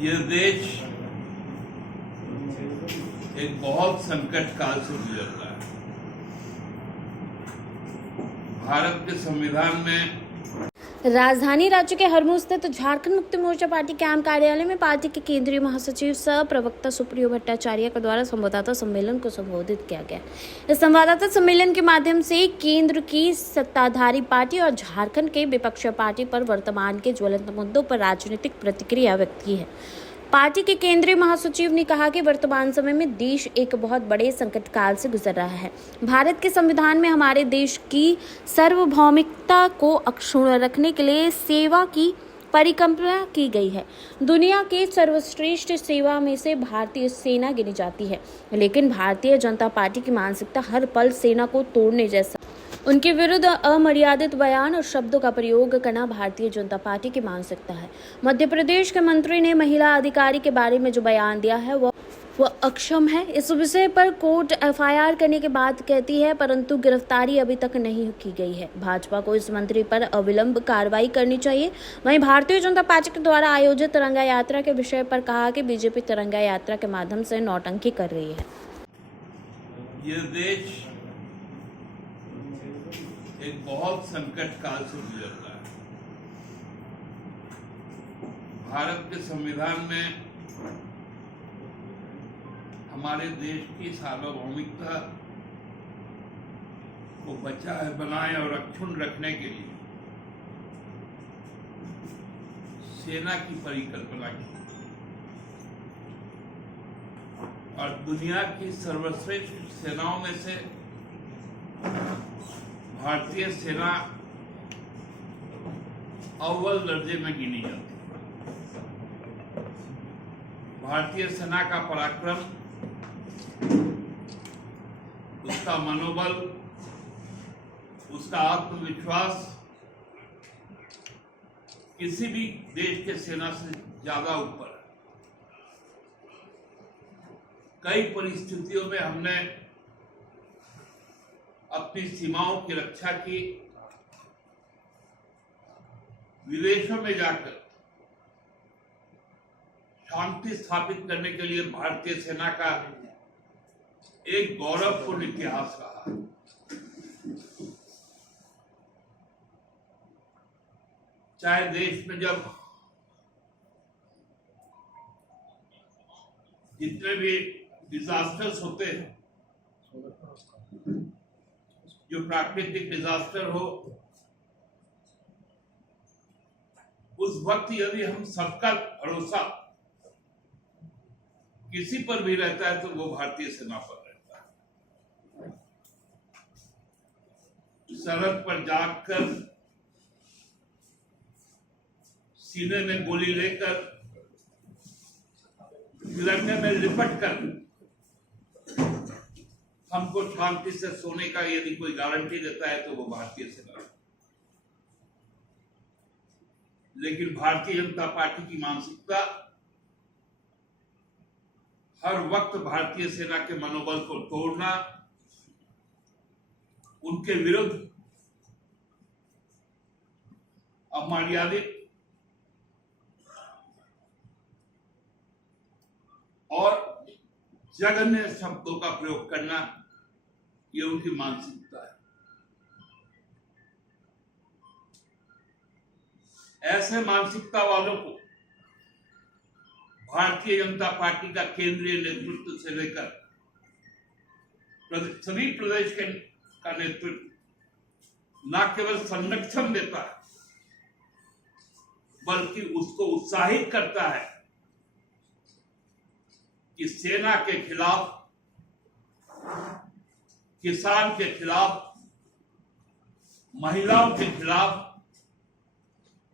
ये देश एक बहुत संकट काल से गुजर रहा है। भारत के संविधान में राजधानी राज्य के हरमू स्थित झारखंड मुक्ति मोर्चा पार्टी कैंप कार्यालय में पार्टी के केंद्रीय महासचिव सह प्रवक्ता सुप्रियो भट्टाचार्य के द्वारा संवाददाता सम्मेलन को संबोधित किया गया। इस संवाददाता सम्मेलन के माध्यम से केंद्र की सत्ताधारी पार्टी और झारखंड के विपक्षी पार्टी पर वर्तमान के ज्वलंत मुद्दों पर राजनीतिक प्रतिक्रिया व्यक्त की है। पार्टी के केंद्रीय महासचिव ने कहा कि वर्तमान समय में देश एक बहुत बड़े संकट काल से गुजर रहा है। भारत के संविधान में हमारे देश की सार्वभौमिकता को अक्षुण्ण रखने के लिए सेवा की परिकल्पना की गई है। दुनिया के सर्वश्रेष्ठ सेवा में से भारतीय सेना गिनी जाती है, लेकिन भारतीय जनता पार्टी की मानसिकता हर पल सेना को तोड़ने जैसा। उनके विरुद्ध अमर्यादित बयान और शब्दों का प्रयोग करना भारतीय जनता पार्टी की मानसिकता है। मध्य प्रदेश के मंत्री ने महिला अधिकारी के बारे में जो बयान दिया है वह अक्षम है। इस विषय पर कोर्ट एफआईआर करने की बात कहती है, परंतु गिरफ्तारी अभी तक नहीं की गई है। भाजपा को इस मंत्री पर अविलंब कार्रवाई करनी चाहिए। वहीं भारतीय जनता पार्टी के द्वारा आयोजित तिरंगा यात्रा के विषय पर कहा कि बीजेपी तिरंगा यात्रा के माध्यम से नौटंकी कर रही है। ये देश एक बहुत संकट काल से गुजर रहा है। भारत के संविधान में हमारे देश की सार्वभौमिकता को बचाए, बनाए और अक्षुण्ण रखने के लिए सेना की परिकल्पना की और दुनिया की सर्वश्रेष्ठ सेनाओं में से भारतीय सेना अव्वल दर्जे में गिनी जाती है। भारतीय सेना का पराक्रम, उसका मनोबल, उसका आत्मविश्वास किसी भी देश के सेना से ज्यादा ऊपर है। कई परिस्थितियों में हमने अपनी सीमाओं की रक्षा की। विदेशों में जाकर शांति स्थापित करने के लिए भारतीय सेना का एक गौरवपूर्ण इतिहास रहा। चाहे देश में जब जितने भी डिजास्टर्स होते हैं, जो प्राकृतिक डिजास्टर हो, उस वक्त यदि हम सबका भरोसा किसी पर भी रहता है तो वो भारतीय सेना पर रहता है। सरहद पर जाकर सीने में गोली लेकर तिरंगे में लिपट कर हमको शांति से सोने का यदि कोई गारंटी देता है तो वो भारतीय सेना है। लेकिन भारतीय जनता पार्टी की मानसिकता हर वक्त भारतीय सेना के मनोबल को तोड़ना, उनके विरुद्ध अमर्यादित और जघन्य शब्दों का प्रयोग करना, ये उनकी मानसिकता है। ऐसे मानसिकता वालों को भारतीय जनता पार्टी का केंद्रीय नेतृत्व से लेकर सभी प्रदेश का नेतृत्व न केवल संरक्षण देता है, बल्कि उसको उत्साहित करता है कि सेना के खिलाफ, किसान के खिलाफ, महिलाओं के खिलाफ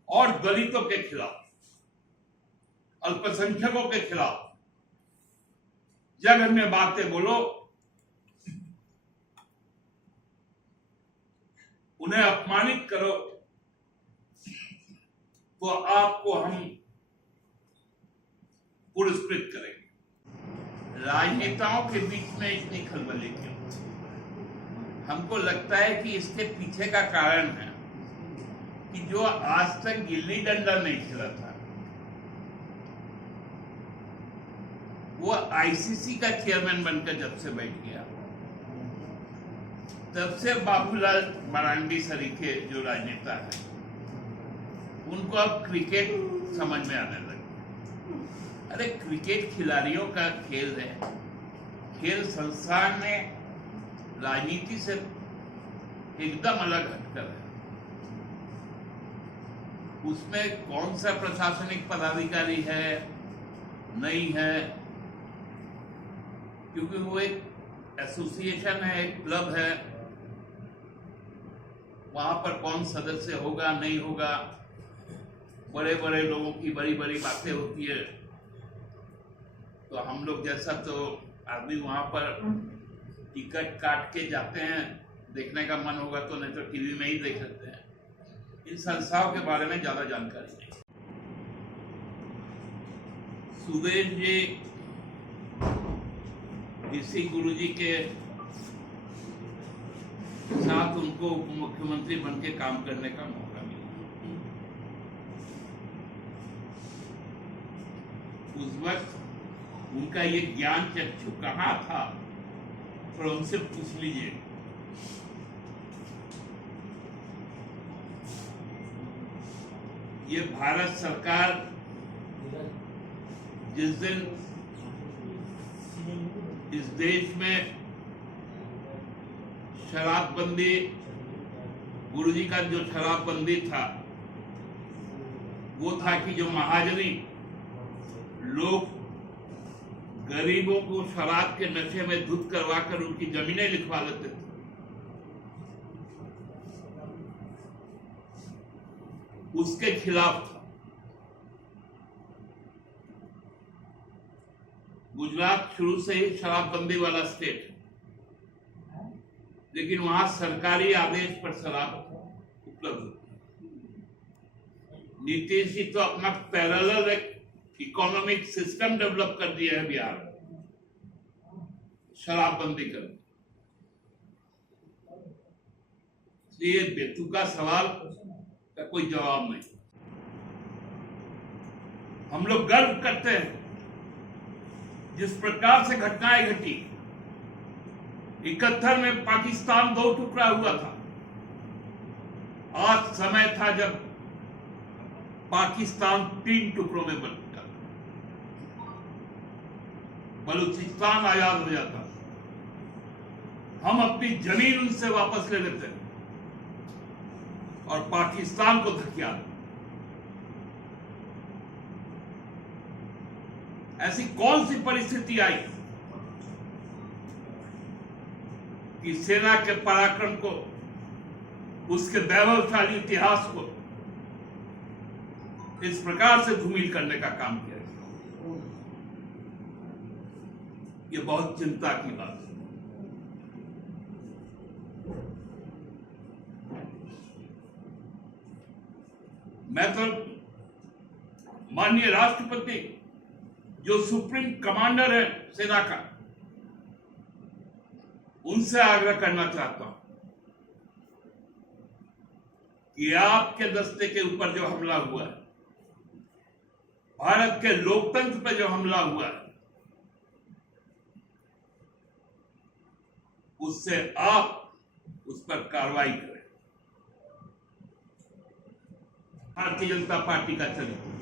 और दलितों के खिलाफ, अल्पसंख्यकों के खिलाफ जघन्य बातें बोलो, उन्हें अपमानित करो, तो आपको हम पुरस्कृत करेंगे। राजनेताओं के बीच में इतनी खलबली क्यों? हमको लगता है कि इसके पीछे का कारण है कि जो आज तक गिल्ली डंडा नहीं खेला था, वो आईसीसी का चेयरमैन बनकर जब से बैठ गया, तब से बाबूलाल मरांडी सरीखे जो राजनेता है, उनको अब क्रिकेट समझ में आने लगा। अरे क्रिकेट खिलाड़ियों का खेल है, खेल संसार में राजनीति से एकदम अलग हटकर है। उसमें कौन सा प्रशासनिक पदाधिकारी है नहीं है, क्योंकि वो एक एसोसिएशन है, एक क्लब है, वहां पर कौन सदस्य होगा नहीं होगा, बड़े बड़े लोगों की बड़ी बड़ी बातें होती है। तो हम लोग जैसा तो आदमी वहां पर टिकट काट के जाते हैं, देखने का मन होगा तो, नहीं तो टीवी में ही देख सकते हैं। इन संस्थाओं के बारे में ज्यादा जानकारी नहीं। सुदेश जी इसी गुरुजी के साथ उनको उप मुख्यमंत्री बन के काम करने का मौका मिला। उस वक्त उनका ये ज्ञान चक्षु कहाँ था, और उनसे पूछ लीजिए। ये भारत सरकार जिस दिन इस देश में शराबबंदी, गुरुजी का जो शराबबंदी था, वो था कि जो महाजनी लोग गरीबों को शराब के नशे में धुत करवाकर उनकी जमीनें लिखवा लेते थे, उसके खिलाफ था। गुजरात शुरू से ही शराबबंदी वाला स्टेट है, लेकिन वहां सरकारी आदेश पर शराब उपलब्ध होती है। नीतीश जी तो अपना पैरेलल इकोनॉमिक सिस्टम डेवलप कर दिया है बिहार में, शराबबंदी कर। इसलिए बेतुका सवाल का कोई जवाब नहीं। हम लोग गर्व करते हैं जिस प्रकार से घटनाएं घटी। 71 में पाकिस्तान 2 टुकड़ा हुआ था। आज समय था जब पाकिस्तान 3 टुकड़ों में बन गया, बलूचिस्तान आजाद हो जाता, हम अपनी जमीन उनसे वापस ले लेते और पाकिस्तान को धकिया। ऐसी कौन सी परिस्थिति आई कि सेना के पराक्रम को, उसके वैभवशाली इतिहास को इस प्रकार से धूमिल करने का काम किया गया। ये बहुत चिंता की बात है। मैं तो माननीय राष्ट्रपति जो सुप्रीम कमांडर है सेना का, उनसे आग्रह करना चाहता हूं कि आपके दस्ते के ऊपर जो हमला हुआ है, भारत के लोकतंत्र पर जो हमला हुआ है, उससे आप उस पर कार्रवाई करें। भारतीय जनता पार्टी का चरित्र,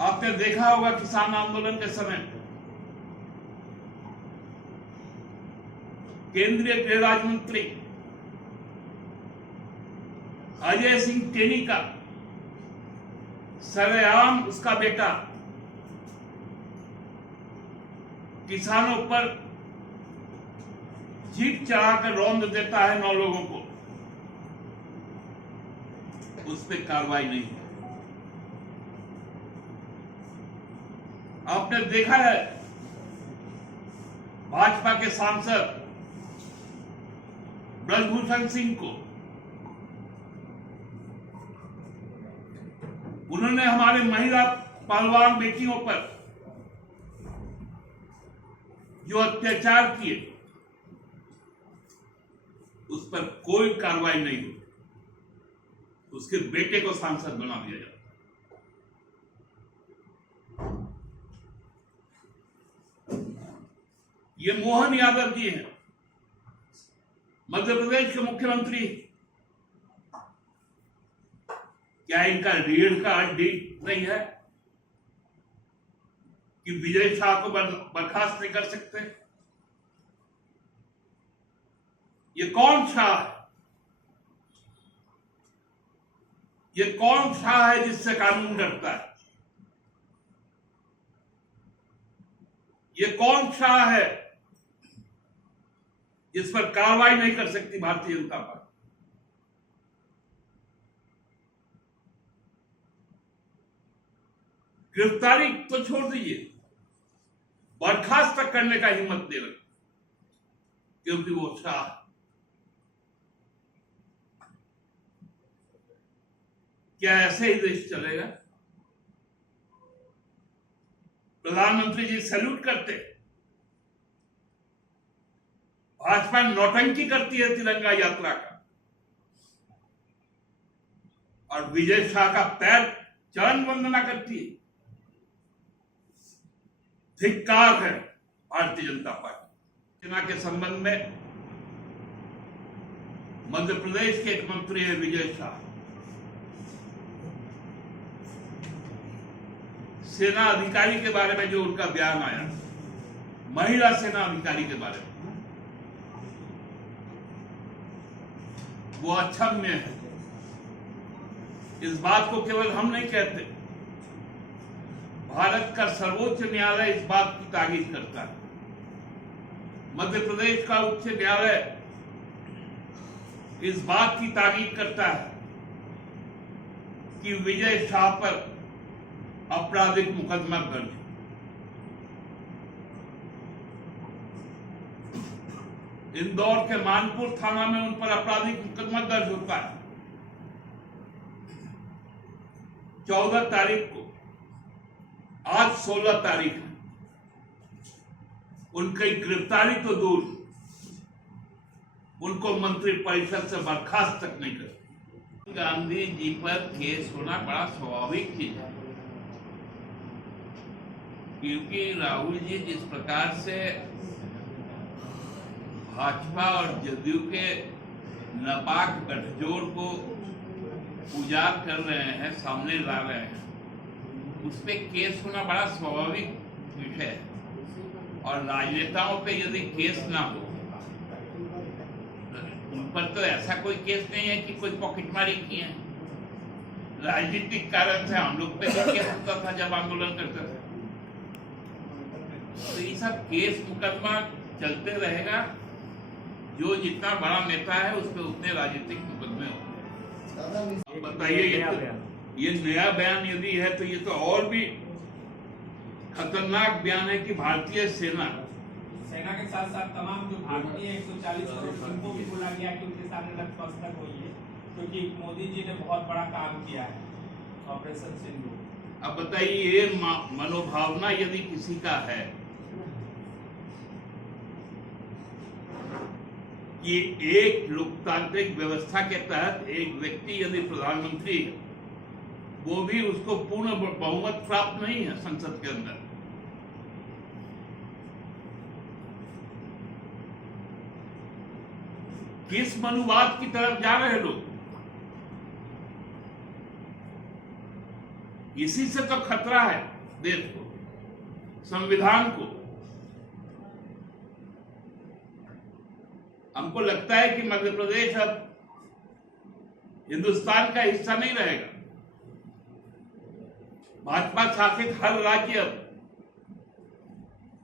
आपने देखा होगा किसान आंदोलन के समय केंद्रीय गृह राज्य मंत्री अजय सिंह टेनी का सरेआम उसका बेटा किसानों पर जीप चढ़ाकर रौंद देता है 9 लोगों को, उस पर कार्रवाई नहीं है। आपने देखा है भाजपा के सांसद ब्रजभूषण सिंह को, उन्होंने हमारे महिला पहलवान बेटियों पर जो अत्याचार किए, उस पर कोई कार्रवाई नहीं हुई। उसके बेटे को सांसद बना दिया जाता। ये मोहन यादव जी हैं, मध्य प्रदेश के मुख्यमंत्री। क्या इनका रीढ़ का हड्डी नहीं है कि विजय शाह को बर्खास्त नहीं कर सकते? ये कौन शाह है? ये कौन शाह है जिससे कानून डरता है? ये कौन शाह है जिस पर कार्रवाई नहीं कर सकती भारतीय जनता पार्टी? गिरफ्तारी तो छोड़ दीजिए, बर्खास्त तक करने का हिम्मत दे रहे, क्योंकि वो शाह। क्या ऐसे ही देश चलेगा? प्रधानमंत्री जी सैल्यूट करते, भाजपा नौटंकी करती है तिरंगा यात्रा का, और विजय शाह का पैर चरण वंदना करती है। धिक्कार है भारतीय जनता पार्टी। सेना के संबंध में मध्य प्रदेश के एक मंत्री है विजय शाह। सेना अधिकारी के बारे में जो उनका बयान आया, महिला सेना अधिकारी के बारे में, वो अक्षम्य है। इस बात को केवल हम नहीं कहते, भारत का सर्वोच्च न्यायालय इस बात की ताकीद करता है। मध्य प्रदेश का उच्च न्यायालय इस बात की ताकीद करता है कि विजय शाह पर आपराधिक मुकदमा दर्ज है। इंदौर के मानपुर थाना में उन पर आपराधिक मुकदमा दर्ज होता है। 14 तारीख को, आज 16 तारीख है, उनकी गिरफ्तारी तो दूर, उनको मंत्रिपरिषद से बर्खास्त तक नहीं कर। गांधी जी पर केस होना बड़ा स्वाभाविक चीज है, क्योंकि राहुल जी जिस प्रकार से भाजपा और जदयू के नापाक गठजोड़ को उजागर कर रहे हैं, सामने ला रहे हैं, उस पे केस होना बड़ा स्वाभाविक विषय है। और राजनेताओं पे यदि केस ना हो, उन पर तो ऐसा कोई केस नहीं है कि कोई पॉकेटमारी की है। राजनीतिक कारण से हम लोग पे भी केस होता था जब आंदोलन करते थे। तो ये सब केस मुकदमा चलते रहेगा। जो जितना बड़ा नेता है उस पर उतने राजनीतिक मुकदमे होंगे। बताइए, ये नया बयान यदि है तो ये तो और भी खतरनाक बयान है कि भारतीय सेना के साथ साथ तमाम जो भारतीय 140 करोड़ उनको भी बोला गया कि उनके सामने नतमस्तक होइए, क्योंकि मोदी जी ने बहुत बड़ा काम किया है ऑपरेशन सिंदूर। अब बताइए, ये मनोभावना यदि किसी का है कि एक लोकतांत्रिक व्यवस्था के तहत एक व्यक्ति यदि प्रधानमंत्री है, वो भी उसको पूर्ण बहुमत प्राप्त नहीं है संसद के अंदर, किस मनुवाद की तरफ जा रहे हैं लोग? इसी से तो खतरा है देश को, संविधान को। हमको लगता है कि मध्य प्रदेश अब हिंदुस्तान का हिस्सा नहीं रहेगा। भाजपा शासित हर राज्य अब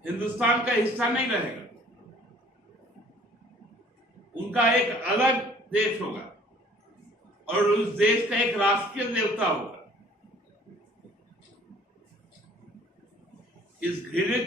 हिंदुस्तान का हिस्सा नहीं रहेगा। उनका एक अलग देश होगा और उस देश का एक राष्ट्रीय देवता होगा। इस घृणित